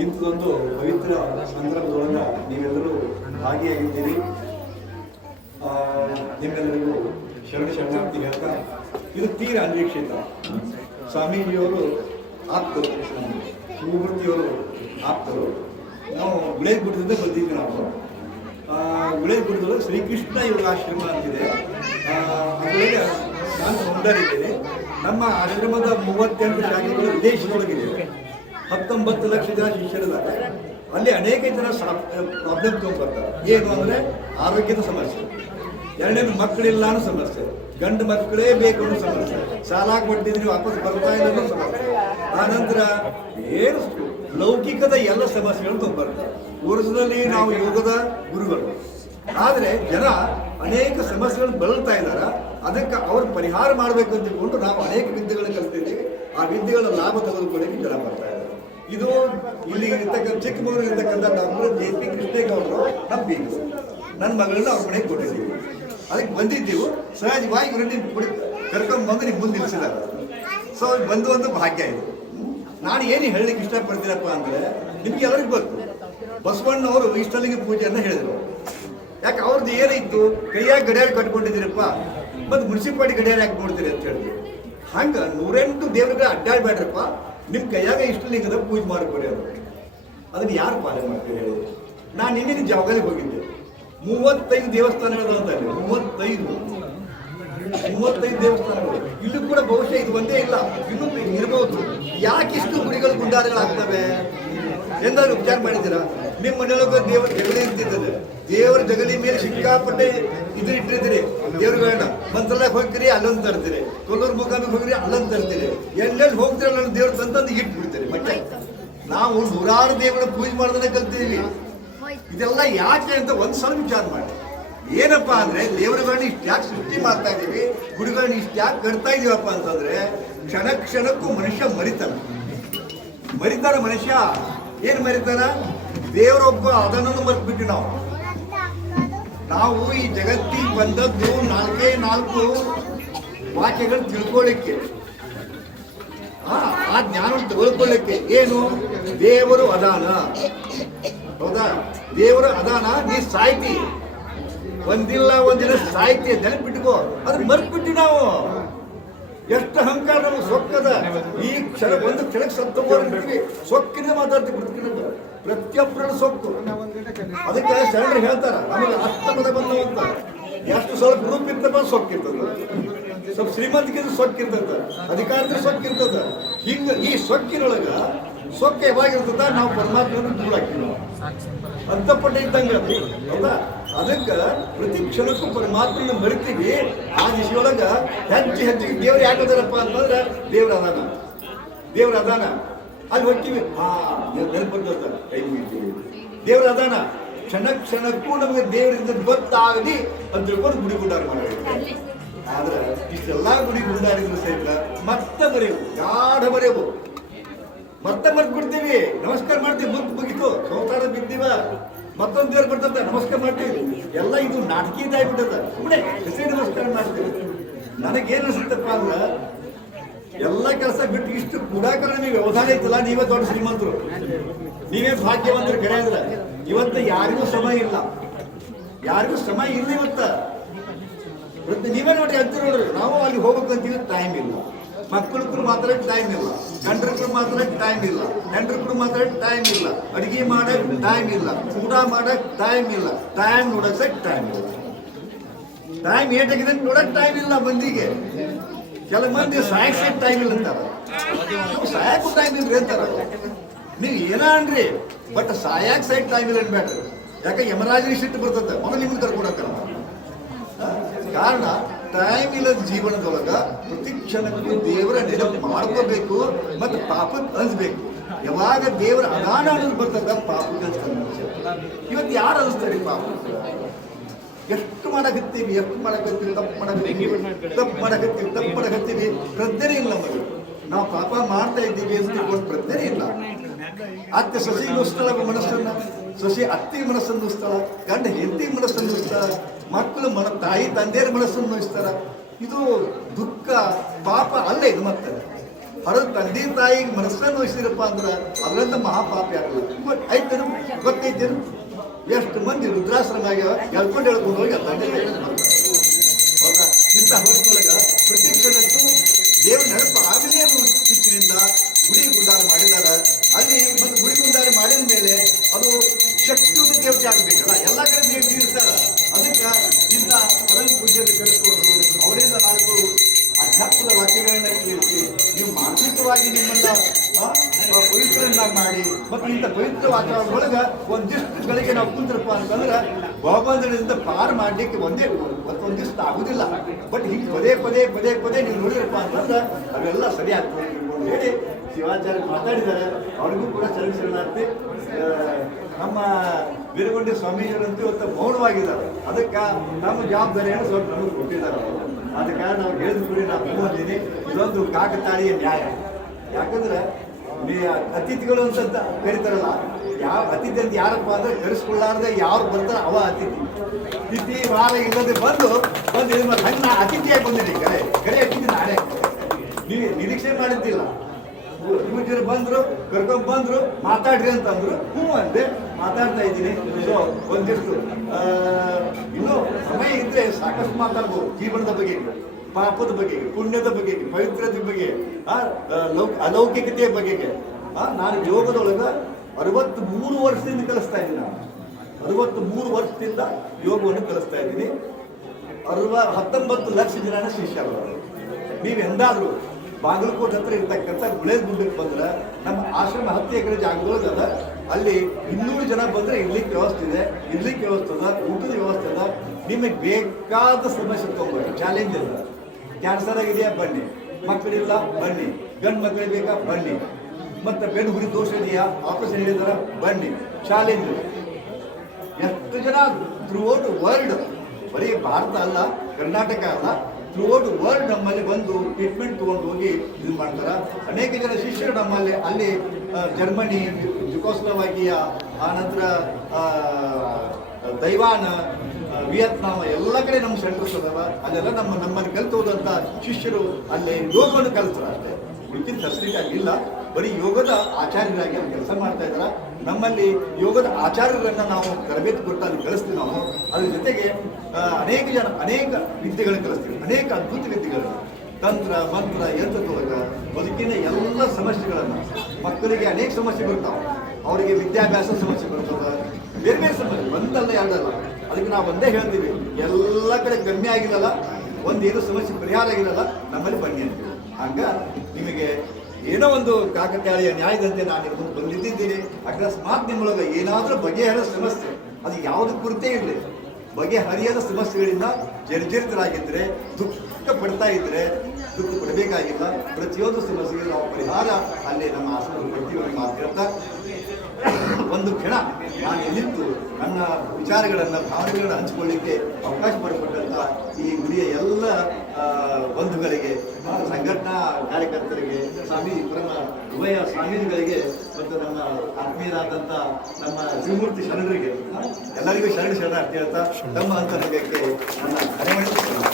ಇಂಥದೊಂದು ಪವಿತ್ರ ಸಂದರ್ಭದೊಳಗ ನೀವೆಲ್ಲರೂ ಭಾಗಿಯಾಗಿದ್ದೀರಿ. ನಿಮ್ಮೆಲ್ಲರಿಗೂ ಶರಣ ಶರಣಾರ್ಥಿ ಹೇಳ್ತಾ ಇದು ತೀರ ಅನಿರೀಕ್ಷಿತ ಸ್ವಾಮೀಜಿಯವರು ಆಪ್ತರು ಶಿವಮೂರ್ತಿಯವರು ಆಪ್ತರು ನಾವು ಗುಳೇ ಗುಡ್ಡದಿಂದ ಬಂದಿದ್ವಿ ನಾವು. ಆ, ಗುಡ್ಡದಲ್ಲಿ ಗುಡ್ಡದೊಳಗೆ ಶ್ರೀಕೃಷ್ಣ ಯೋಗಾಶ್ರಮ ಅಂತಿದೆ. ಅದರೊಳಗೆ ನಾನು ಹೊಂದಾರಿದ್ದೇನೆ ನಮ್ಮ ಆಶ್ರಮದ ಮೂವತ್ತೆಂಟು ಶಾಖೆಗಳು ವಿದೇಶದೊಳಗಿದೆ ಹತ್ತೊಂಬತ್ತು ಲಕ್ಷ ಜನ ಶಿಷ್ಯರಿದ್ದಾರೆ. ಅಲ್ಲಿ ಅನೇಕ ಜನ ಪ್ರಾಬ್ಲಮ್ ತಗೊಂಡ್ಬರ್ತಾರೆ. ಏನು ಅಂದರೆ ಆರೋಗ್ಯದ ಸಮಸ್ಯೆ. ಎರಡನೇದು ಮಕ್ಕಳಿಲ್ಲ ಅನ್ನೋ ಸಮಸ್ಯೆ. ಗಂಡು ಮಕ್ಕಳೇ ಬೇಕು ಅನ್ನೋ ಸಮಸ್ಯೆ. ಸಾಲಾಗ ಕೊಟ್ಟಿದ್ರೆ ವಾಪಸ್ ಬರ್ತಾ ಇಲ್ಲ ಅನ್ನೋ ಸಮಸ್ಯೆ. ಆನಂತರ ಏನು ಲೌಕಿಕದ ಎಲ್ಲ ಸಮಸ್ಯೆಗಳು ಬರುತ್ತೆ. ವರ್ಷದಲ್ಲಿ ನಾವು ಯೋಗದ ಗುರುಗಳು. ಆದರೆ ಜನ ಅನೇಕ ಸಮಸ್ಯೆಗಳು ಬಳಲ್ತಾ ಇದ್ದಾರೆ. ಅದಕ್ಕೆ ಅವ್ರು ಪರಿಹಾರ ಮಾಡಬೇಕು ಅಂತ ನಾವು ಅನೇಕ ವಿದ್ಯೆಗಳನ್ನು ಕಲಿತಿದ್ದೀವಿ. ಆ ವಿದ್ಯೆಗಳ ಲಾಭ ತೆಗೆದುಕೊಳ್ಳಿ ಜನ ಬರ್ತಾ ಇದ್ದಾರೆ. ಇದು ಇಲ್ಲಿ ಇರ್ತಕ್ಕಂಥ ಚಿಕ್ಕಮಗಳೂರು ಇರ್ತಕ್ಕಂಥ ಡಾಕ್ಟರ್ ಜೆ ಪಿ ಕೃಷ್ಣೇಗೌಡರು, ನಮ್ಮ ನನ್ನ ಮಗಳನ್ನ ಅವ್ರ ಮನೆಗೆ ಕೊಟ್ಟಿದ್ದೀವಿ. ಅದಕ್ಕೆ ಬಂದಿದ್ದೀವಿ. ಸಹಜವಾಗಿ ಇವರಲ್ಲಿ ಕೊಡಿ ಕರ್ಕೊಂಡು ಬಂದು ನಿಮ್ಗೆ ಮುಂದೆ ನಿಲ್ಲಿಸಿದ್ದಾರೆ. ಸೊ ಬಂದು ಒಂದು ಭಾಗ್ಯ ಇದು. ನಾನು ಏನು ಹೇಳಲಿಕ್ಕೆ ಇಷ್ಟಪಡ್ತೀರಪ್ಪ ಅಂದರೆ, ನಿಮಗೆ ಎಲ್ಲರಿಗೂ ಗೊತ್ತು. ಬಸವಣ್ಣವರು ಇಷ್ಟಲಿಂಗ ಪೂಜೆಯನ್ನು ಹೇಳಿದರು. ಯಾಕೆ ಅವ್ರದ್ದು ಏನಿತ್ತು ಕೈಯಾಗಿ ಗಡಿಯಾರ ಕಟ್ಕೊಂಡಿದ್ದೀರಪ್ಪ. ಮತ್ತು ಮುನ್ಸಿಪಾಲಿಟಿ ಗಡಿಯಾರ ಯಾಕೆ ನೋಡ್ತೀರಿ ಅಂತ ಹೇಳಿದ್ರು. ಹಂಗೆ ನೂರೆಂಟು ದೇವರುಗಳ ಅಡ್ಡಾಡಬೇಡ್ರಪ್ಪ. ನಿಮ್ಮ ಕೈಯಾಗ ಇಷ್ಟಲಿಂಗದ ಪೂಜೆ ಮಾಡಿಕೊಡಿ ಅದು ಅದನ್ನು ಯಾರು ಪಾಲನೆ ಮಾಡ್ತೀರಿ ಹೇಳಿ. ನಾನು ನಿನ್ನೆ ಜವಾಬ್ದಾರಿ ಹೋಗಿದ್ದೆ. ಮೂವತ್ತೈದು ದೇವಸ್ಥಾನಗಳು ಅಲ್ಲಿ ಮೂವತ್ತೈದು. ಮೂವತ್ತೈದು ದೇವಸ್ಥಾನಗಳು. ಇಲ್ಲೂ ಕೂಡ ಬಹುಶಃ ಇದು ಒಂದೇ ಇಲ್ಲ. ಇನ್ನೂ ಇರಬಹುದು ಯಾಕಿಷ್ಟು ಗುಡಿಗಳು ಗುಂಡಾರಗಳಾಗ್ತವೆ? ಎಂದಾದ್ರು ವಿಚಾರ ಮಾಡಿದ್ದೀರಾ? ನಿಮ್ಮ ಮನೆಯೊಳಗೆ ದೇವರ ಜಗಲಿ ಅಂತಿದ್ದಾರೆ ದೇವರ ಜಗಲಿ ಮೇಲೆ ಸಿಕ್ಕಾಪಟ್ಟೆ ಇದು ಇಟ್ಟಿರ್ತೀರಿ. ದೇವ್ರುಗಳನ್ನ ಮಂತ್ರಾಲಯಕ್ಕೆ ಹೋಗ್ತೀರಿ, ಅಲ್ಲೊಂದು ತರ್ತೀರಿ. ಕೊಲ್ಲೂರು ಮುಖಾಮಿಗೆ ಹೋಗ್ರಿ, ಅಲ್ಲೊಂದು ತರ್ತೀರಿ. ಎಲ್ಲೆಲ್ಲಿ ಹೋಗ್ತೀರಿ, ಅಲ್ಲೊಂದು ದೇವ್ರ ತಂತಂದು ಇಟ್ಬಿಡ್ತೀರಿ. ಮತ್ತೆ ನಾವು ನೂರಾರು ದೇವರ ಪೂಜೆ ಮಾಡೋದನ್ನ ಕಲ್ತಿದೀವಿ ಇದೆಲ್ಲ ಯಾಕೆ ಅಂತ ಒಂದ್ ಸಲ ವಿಚಾರ ಮಾಡಿ. ಏನಪ್ಪಾ ಅಂದ್ರೆ, ದೇವರುಗಳನ್ನ ಇಷ್ಟು ಯಾಕೆ ಸೃಷ್ಟಿ ಮಾಡ್ತಾ ಇದ್ದೀವಿ ಗುಡಿಗಳನ್ನ ಇಷ್ಟು ಯಾಕೆ ಕಟ್ತಾ ಇದೀವಪ್ಪ ಅಂತಂದ್ರೆ, ಕ್ಷಣ ಕ್ಷಣಕ್ಕೂ ಮನುಷ್ಯ ಮರಿತಾನ. ಮರಿತಾರ ಮನುಷ್ಯ. ಏನ್ ಮರಿತಾನ? ದೇವರೊಬ್ಬ ಅದನ್ನು ಮರ್ತ್ಬಿಟ್ಟು ನಾವು. ನಾವು ಈ ಜಗತ್ತಿಗೆ ಬಂದದ್ದು ನಾಲ್ಕೇ ನಾಲ್ಕು ವಾಕ್ಯಗಳು ತಿಳ್ಕೊಳ್ಳಿಕ್ಕೆ ಆ ಆ ತಗೊಳ್ಕೊಳ್ಳಿಕ್ಕೆ. ಏನು? ದೇವರು ಅದಾನ. ಹೌದಾ? ದೇವರು ಅದಾನ, ನೀ ಸಾಯ್ತಿ. ಒಂದಿಲ್ಲ, ಒಂದಿನ ಸಾಯ್ತಿ ನೆನಪಿಟ್ಕೋ. ಅದ್ರ ಮರ್ಬಿಟ್ಟು ನಾವು. ಎಷ್ಟು ಅಹಂಕಾರ ನಮಗೆ ಸೊಕ್ಕದ. ಈ ಕ್ಷಣ ಒಂದು ಕ್ಷಣಕ್ಕೆ ಸತ್ತು ಸೊಕ್ಕಿನ ಮಾತಾಡ್ತೀವಿ ಪ್ರತಿಯೊಬ್ಬರು ಸೊಕ್ಕು. ಅದಕ್ಕೆ ಶರಣರು ಹೇಳ್ತಾರ, ನಮಗೆ ಅಷ್ಟಮದ ಬಂದ ಎಷ್ಟು ಸ್ವಲ್ಪ ರೂಪ ಇರ್ತಪ್ಪ ಸೊಕ್ಕಿರ್ತದ ಸ್ವಲ್ಪ ಶ್ರೀಮಂತಿಗೆ ಸೊಕ್ಕಿರ್ತದ ಅಧಿಕಾರದ ಸೊಕ್ಕಿರ್ತದ ಹಿಂಗ ಈ ಸೊಕ್ಕಿನೊಳಗ ಸೊಕ್ಕ ಯಾವಾಗಿರ್ತದ, ನಾವು ಪರಮಾತ್ಮನ ದೂರ ಅಂತಪಟ್ಟೆ ಇದ್ದಂಗ ಅದು ಹೌದಾ ಅದಕ್ಕೆ ಪ್ರತಿ ಕ್ಷಣಕ್ಕೂ ಪರಮಾತ್ಮನ ಮರಿತೀವಿ ಆ ದಿಶೆಯೊಳಗ ಹೆಚ್ಚು ಹೆಚ್ಚಿಗೆ ದೇವ್ರು ಯಾಕದಾರಪ್ಪ ಅಂತಂದ್ರೆ ದೇವ್ರ ಅದಾನ. ದೇವ್ರ ಅದಾನ. ಅಲ್ಲಿ ಹೋಗ್ತೀವಿ ಹಾ, ನೆನಪು ಕೈ ಮುಗಿತೀವಿ. ದೇವ್ರ ಅದಾನ. ಕ್ಷಣ ಕ್ಷಣಕ್ಕೂ ನಮಗೆ ದೇವರಿಂದ ಗೊತ್ತಾಗದಿ ಅಂತ ತಿಳ್ಕೊಂಡು ಗುಡಿ ಗುಂಡಾರ ಮಾಡಿ ಆದ್ರೆ ಇಷ್ಟೆಲ್ಲಾ ಗುಡಿ ಗುಂಡಾರಿದ್ರು ಸಹಿತ ಮತ್ತೆ ಮರೆಯವು ಗಾಢ ಮರೆಯವು ಮತ್ತೆ ಮರ್ತ್ ಬಿಡ್ತೀವಿ. ನಮಸ್ಕಾರ ಮಾಡ್ತೀವಿ. ಮುದ್ದು ಮುಗಿತು. ಸಂಸಾರ ಬಿದ್ದೀವ. ಮತ್ತೊಂದು ದೇವ್ರು ಬರ್ತದ ನಮಸ್ಕಾರ ಮಾಡ್ತೀವಿ. ಎಲ್ಲ ಇದು ನಾಟಕೀಯ ಆಗ್ಬಿಟ್ಟದ ಸುಮ್ಮನೆ ಹೆಸರಿ ನಮಸ್ಕಾರ ಮಾಡ್ತೀವಿ. ನನಗೇನು ಅನ್ಸುತ್ತಪ್ಪ ಅಂದ್ರೆ, ಎಲ್ಲ ಕೆಲಸ ಬಿಟ್ಟು ಇಷ್ಟು ಕೂಡಾಕರ ನೀವು ವ್ಯವಧಾನ ಐತಲ್ಲ, ನೀವೇ ದೊಡ್ಡ ಶ್ರೀಮಂತರು. ನೀವೇ ಭಾಗ್ಯವಂತರು ಕರೆ ಅಂದ್ರೆ, ಇವತ್ತು ಯಾರಿಗೂ ಶ್ರಮ ಇಲ್ಲ. ಯಾರಿಗೂ ಶ್ರಮ ಇಲ್ಲ ಇವತ್ತ. ಇವತ್ತು ನೀವೇ ನೋಡಿ ಅಂತೀರ ನೋಡ್ರಿ. ನಾವು ಅಲ್ಲಿ ಹೋಗ್ಬೇಕಂತೀವಿ ಟೈಮ್ ಇಲ್ಲ. ಮಕ್ಕಳು ಮಾತ್ರ ಟೈಮ್ ಇಲ್ಲ. ಗಂಡ್ರಕ್ಳು ಮಾತ್ರ ಟೈಮ್ ಇಲ್ಲ. ಹೆಂಡ್ರಕ್ಳು ಮಾತ್ರ ಟೈಮ್ ಇಲ್ಲ. ಅಡಿಗೆ ಮಾಡಕ್ ಟೈಮ್ ಇಲ್ಲ. ಊಟ ಮಾಡಕ್ ಟೈಮ್ ಇಲ್ಲ. ಟೈಮ್ ನೋಡಕ್ಕೆ ಟೈಮ್ ಇಲ್ಲ. ಟೈಮ್ ಏಟಾಗಿದೆ ಅಂತ ನೋಡಕ್ ಟೈಮ್ ಇಲ್ಲ ಮಂದಿಗೆ. ಕೆಲ ಮಂದಿ ಸಾಯಕ್ಕೆ ಟೈಮ್ ಇಲ್ಲ ಅಂತಾರ. ಸಾಯಕ್ಕೂ ಟೈಮ್ ಇಲ್ಲ ಅಂತಾರ. ನೀವು ಏನ ಅನ್ರಿ ಬಟ್ ಸಾಯಕ್ ಸೈಡ್ ಟೈಮ್ ಇಲ್ಲ ಅನ್ಬೇಡ್ರಿ. ಯಾಕೆ ಯಮರಾಜನಿಗೆ ಸಿಟ್ಟು ಬರ್ತದೆ. ಮೊದಲು ನಿಮ್ಗೆ ಕರ್ಕೊಡಕ್ಕಲ್ಲ ಕಾರಣ ಟೈಮ್ ಇಲ್ಲದ ಜೀವನದೊಳಗ ಪ್ರತಿ ಕ್ಷಣಕ್ಕೂ ದೇವರ ನೆನಪು ಮಾಡ್ಕೋಬೇಕು ಮತ್ತು ಪಾಪಕ್ಕೆ ಅನ್ಸ್ಬೇಕು ಯಾವಾಗ ದೇವರ ಅದಾನ ಅನ್ನೋದು ಬರ್ತದ ಪಾಪಕ್ಕೆ ಅನ್ಸ್ತಾನೆ ಇವತ್ತು ಯಾರು ಅನಿಸ್ತಾರೆ ಪಾಪ? ಎಷ್ಟು ಮಾಡಕತ್ತೀವಿ ಎಷ್ಟು ಮಾಡಕತ್ತೀವಿ, ತಪ್ಪು ಮಾಡಕತ್ತೀವಿ ತಪ್ಪು ಮಾಡಕತ್ತೀವಿ ತಪ್ಪು ಮಾಡಕತ್ತೀವಿ ಪ್ರಜ್ಞೆ ಇಲ್ಲ ನಮಗೆ. ನಾವು ಪಾಪ ಮಾಡ್ತಾ ಇದ್ದೀವಿ ಅಂತ ಪ್ರಜ್ಞೆ ಇಲ್ಲ. ಅತ್ತೆ ಸಸಿ ಸ್ಥಳ ಮನಸ್ಸನ್ನ ಸಸಿ ಅತ್ತಿ ಮನಸ್ಸನ್ನು ನೋಯಿಸ್ತಾಳ ಗಂಡ ಹೆಂಡತಿ ಮನಸ್ಸನ್ನು ನುಸ್ತಳ ಮಕ್ಕಳು ಮನ, ತಾಯಿ ತಂದೆಯರ ಮನಸ್ಸನ್ನು ನೋಯಿಸ್ತಾರ ಇದು ದುಃಖ, ಪಾಪ ಅಲ್ಲ ಇದು ಮತ್ತೆ. ಹೊರ ತಂದೆ ತಾಯಿ ಮನಸ್ಸನ್ನು ನೋಯಿಸಿರಪ್ಪ ಅಂದ್ರೆ ಅದರಿಂದ ಮಹಾಪಾಪಿ ಆಗಲ್ಲ. ಐತೇನು ಗೊತ್ತೈತೇನು? ಎಷ್ಟು ಮಂದಿ ರುದ್ರಾಶ್ರಮ ಆಗ್ಯಾವ ಎಳ್ಕೊಂಡು ಹೇಳ್ಕೊಂಡು ಹೋಗಿ ತಂದೆ ಹೌದಾ? ಇಂಥ ಹೊತ್ತಿನೊಳಗ ಪ್ರತಿ ಕ್ಷಣಕ್ಕೂ ದೇವ್ರ ನೆನಪು ಆಗಲೇ ಅನ್ನೋ ಚಿತ್ತಿನಿಂದ ಗುಡಿ ಗುಂಡಾರ ಮಾಡಿದಾರ ಅಲ್ಲಿ ಮತ್ತು ಗುಡಿ ಗುಂಡಾರ ಮಾಡಿದ ಮೇಲೆ ಅದು ಶಕ್ತಿಯುತ ದೇವತೆ ಆಗ್ಬೇಕಲ್ಲ ಎಲ್ಲ ಕಡೆ ದೇವತೆ ಇರ್ತಾರ. ಅದಕ್ಕೆ ಇಂಥ ಪರಂ ಪೂಜೆಯನ್ನು ಕರೆಸ್ಕೊಂಡು ಅವರಿಂದ ನಾಲ್ಕು ಅಧ್ಯಾತ್ಮದ ವಾಕ್ಯಗಳನ್ನ ಕೇಳಿಸಿ ನೀವು ಮಾನಸಿಕವಾಗಿ ನಿಮ್ಮನ್ನ ಆ, ಮಾಡಿ ಮತ್ತು ಇಂಥ ಪವಿತ್ರ ವಾತಾವರಣ ಒಳಗೆ ಒಂದಿಷ್ಟು ಗಳಿಗೆ ನಾವು ಕುಂತ್ರಪ್ಪ ಅಂತಂದ್ರೆ ಬಹುಬಂಧನದಿಂದ ಪಾರು ಮಾಡ್ಲಿಕ್ಕೆ ಒಂದೇ ಒಂದಿಷ್ಟು ಆಗುದಿಲ್ಲ. ಬಟ್ ಹಿಂಗೆ ಪದೇ ಪದೇ ಪದೇ ಪದೇ ನೀವು ನೋಡಿರಪ್ಪ ಅಂತಂದ್ರೆ ಅವೆಲ್ಲ ಸರಿ ಆಗ್ತದೆ ಹೇಳಿ ಶಿವಾಚಾರ್ಯ ಮಾತಾಡಿದ್ದಾರೆ. ಅವ್ರಿಗೂ ಕೂಡ ಶರಣ ಶರಣಾರ್ಥಿ ನಮ್ಮ ವೀರಗುಂಡಿ ಸ್ವಾಮೀಜಿಗಳಂತೂ ಇವತ್ತು ಮೌನವಾಗಿದ್ದಾರೆ. ಅದಕ್ಕೆ ನಮ್ಮ ಜವಾಬ್ದಾರಿಯನ್ನು ಸ್ವಲ್ಪ ನಮಗೆ ಕೊಟ್ಟಿದ್ದಾರೆ ಆದ ಕಾರಣ ನಾವು ಹೇಳಿದ ಕೂಡ ನಾವು ಹೋಗಿದ್ದೀನಿ ಇದೊಂದು ಕಾಕತಾಳೀಯ ನ್ಯಾಯ. ಯಾಕಂದ್ರೆ ಅತಿಥಿಗಳು ಅಂತ ಕರಿತಾರಲ್ಲ, ಯಾವ ಅತಿಥಿ ಅಂತ ಯಾರಪ್ಪ ಅಂದ್ರೆ ಕರೆಸ್ಕೊಳ್ಳಾರ್ದೆ ಯಾರು ಬರ್ತಾರ ಅವ ಅತಿಥಿ. ತಿಥಿ ವಾರ ಇಲ್ಲದೆ ಬಂದು ಬಂದು ಹಂಗೆ ನಾ ಅತಿಥಿಯಾಗಿ ಬಂದಿದ್ದೀನಿ. ಕರೆ ಕರೆ ಅತಿಥಿ ನಾನೇ. ನಿರೀಕ್ಷೆ ಮಾಡಿದ್ದಿಲ್ಲ. ಪೂಜ್ಯರು ಬಂದ್ರು, ಕರ್ಕೊಂಡ್ ಬಂದ್ರು, ಮಾತಾಡ್ರಿ ಅಂತಂದ್ರು. ಹ್ಞೂ ಅಂದೆ. ಮಾತಾಡ್ತಾ ಇದ್ದೀನಿ. ಸೊ, ಒಂದಿಷ್ಟು ಇನ್ನೂ ಸಮಯ ಇದ್ರೆ ಸಾಕಷ್ಟು ಮಾತಾಡ್ಬೋದು. ಜೀವನದ ಬಗ್ಗೆ, ಪಾಪದ ಬಗ್ಗೆ, ಪುಣ್ಯದ ಬಗ್ಗೆ, ಪವಿತ್ರತೆ ಬಗ್ಗೆ ಅಲೌಕಿಕತೆಯ ಬಗೆಗೆ. ನಾನು ಯೋಗದೊಳಗ ಅರವತ್ತ್ ಮೂರು ವರ್ಷದಿಂದ ಕಲಿಸ್ತಾ ಇದ್ದೀನಿ ನಾನು. ಅರವತ್ತ್ ಮೂರು ವರ್ಷದಿಂದ ಯೋಗವನ್ನು ಕಲಿಸ್ತಾ ಇದ್ದೀನಿ. ಅರವ, ಹತ್ತೊಂಬತ್ತು ಲಕ್ಷ ಜನ ಶಿಷ್ಯರು. ನೀವು ಎಂದಾದ್ರು ಬಾಗಲಕೋಟೆ ಹತ್ರ ಇರ್ತಕ್ಕಂಥ ಗುಳೇದ್ ಗುಡ್ಡಕ್ಕೆ ಬಂದ್ರೆ ನಮ್ಮ ಆಶ್ರಮ ಹತ್ತು ಎಕರೆ ಜಾಗದೊಳಗೆ ಅದ. ಅಲ್ಲಿ ಇನ್ನೂರು ಜನ ಬಂದರೆ ಇರ್ಲಿಕ್ಕೆ ವ್ಯವಸ್ಥೆ ಇದೆ. ಇರ್ಲಿಕ್ಕೆ ವ್ಯವಸ್ಥೆ ಅದ. ಊಟದ ವ್ಯವಸ್ಥೆ ಅದ. ನಿಮಗೆ ಬೇಕಾದ ಸಮಸ್ಯೆ ತಗೊಂಡ್ಬರ್ರಿ ಚಾಲೆಂಜ್ ಅದ ಕ್ಯಾನ್ಸರ್ ಆಗಿದೆಯಾ? ಬನ್ನಿ. ಮಕ್ಕಳಿಲ್ಲ? ಬನ್ನಿ. ಗಂಡು ಮಕ್ಕಳಿಗೆ ಬೇಕಾ? ಬನ್ನಿ. ಮತ್ತೆ ಬೆನ್ನು ಹುರಿ ದೋಷ ಇದೆಯಾ? ಆಪರೇಷನ್ ಹೇಳಿದಾರ? ಬನ್ನಿ. ಚಾಲೆಂಜ್ ಎಷ್ಟು ಜನ ಥ್ರೂಔಟ್ ವರ್ಲ್ಡ್ ಬರೀ ಭಾರತ ಅಲ್ಲ, ಕರ್ನಾಟಕ ಅಲ್ಲ ಥ್ರೂಔಟ್ ವರ್ಲ್ಡ್ ನಮ್ಮಲ್ಲಿ ಬಂದು ಟ್ರೀಟ್ಮೆಂಟ್ ತೊಗೊಂಡು ಹೋಗಿ ಇದು ಮಾಡ್ತಾರೆ. ಅನೇಕ ಜನ ಶಿಷ್ಯರು ನಮ್ಮಲ್ಲಿ ಅಲ್ಲಿ ಜರ್ಮನಿ ಜುಕೋಸ್ಲವಾಕಿಯಾ ಆನಂತರ ತೈವಾನ್ ಆ, ಎಲ್ಲ ಕಡೆ ನಮ್ಮ ಸೆಂಟರ್ಸ್ ಅದಾವ. ಅಲ್ಲೆಲ್ಲ ನಮ್ಮ ನಮ್ಮನ್ನು ಕಲಿತು ಹೋದಂಥ ಶಿಷ್ಯರು ಅಲ್ಲಿ ಯೋಗವನ್ನು ಕಲ್ತಾರೆ ಅಷ್ಟೇ ಉಳಿದಿದ್ದ ಆಗಿಲ್ಲ ಬರೀ ಯೋಗದ ಆಚಾರ್ಯರಾಗಿ ಅವ್ರು ಕೆಲಸ ಮಾಡ್ತಾ ಇದ್ದಾರೆ? ನಮ್ಮಲ್ಲಿ ಯೋಗದ ಆಚಾರ್ಯರನ್ನ ನಾವು ತರಬೇತಿ ಕೊಟ್ಟು ಅಲ್ಲಿ ಕಲಿಸ್ತೀವಿ ನಾವು. ಅದ್ರ ಜೊತೆಗೆ ಅನೇಕ ಜನ, ಅನೇಕ ವಿದ್ಯೆಗಳನ್ನು ಕಲಿಸ್ತೀವಿ ಅನೇಕ ಅದ್ಭುತ ವಿದ್ಯೆಗಳು ತಂತ್ರ, ಮಂತ್ರ ಯಂತ್ರದೊಳಗ ಬದುಕಿನ ಎಲ್ಲ ಸಮಸ್ಯೆಗಳನ್ನು. ಮಕ್ಕಳಿಗೆ ಅನೇಕ ಸಮಸ್ಯೆ ಬರ್ತಾವೆ. ಅವರಿಗೆ ವಿದ್ಯಾಭ್ಯಾಸ ಸಮಸ್ಯೆ ಬರ್ತದೆ. ಬೇರೆ ಬೇರೆ ಸಮಸ್ಯೆ, ಒಂದಲ್ಲ ಎರಡಲ್ಲ ಅದಕ್ಕೆ ನಾವು ಒಂದೇ ಹೇಳ್ತೀವಿ. ಎಲ್ಲ ಕಡೆ ಕಮ್ಮಿ ಆಗಿರಲ್ಲ, ಒಂದೇನು ಸಮಸ್ಯೆ ಪರಿಹಾರ ಆಗಿರಲ್ಲ, ನಮ್ಮಲ್ಲಿ ಬನ್ನಿ ಅಂತೀವಿ ಹಂಗ ನಿಮಗೆ ಏನೋ ಒಂದು ಕಾಕತಾಳೀಯ ನ್ಯಾಯದಂತೆ ನಾನು ಮುಂದೆ ಬಂದಿದ್ದೀನಿ ಅಕಸ್ಮಾತ್ ನಿಮ್ಮೊಳಗೆ ಏನಾದರೂ ಬಗೆಹರ ಸಮಸ್ಯೆ. ಅದು ಯಾವುದು ಕುರಿತೇ ಇರಲಿ ಬಗೆಹರಿಯದ ಸಮಸ್ಯೆಗಳಿಂದ ಜರ್ಜರಿತರಾಗಿದ್ದರೆ ದುಃಖ ಪಡ್ತಾ ಇದ್ರೆ ದುಃಖ ಪಡಬೇಕಾಗಿಲ್ಲ. ಪ್ರತಿಯೊಂದು ಸಮಸ್ಯೆಗೆ ನಾವು ಪರಿಹಾರ. ಅಲ್ಲಿ ನಮ್ಮ ಆಸ್ಪತ್ರೆ ಕೊಡ್ತೀವಿ ಅಂತ ಒಂದು ಕ್ಷಣ ನಾನು ನಿಂತು ನನ್ನ ವಿಚಾರಗಳನ್ನು ಭಾವನೆಗಳನ್ನು ಹಂಚಿಕೊಳ್ಳಿಕ್ಕೆ ಅವಕಾಶ ಆ, ಬಂಧುಗಳಿಗೆ ಸಂಘಟನಾ ಕಾರ್ಯಕರ್ತರಿಗೆ, ಸ್ವಾಮಿ ಉಭಯ ಸ್ವಾಮೀಜಿಗಳಿಗೆ, ಮತ್ತು ನಮ್ಮ ಆತ್ಮೀಯರಾದಂಥ ನಮ್ಮ ಶಿವಮೂರ್ತಿ ಶರಣರಿಗೆ, ಎಲ್ಲರಿಗೂ ಶರಣ ಶರಣ ಅಂತ ಹೇಳ್ತಾ ತಮ್ಮ ಅಂತರಂಗಕ್ಕೆ ನನ್ನ ಅರೆಮಣೆ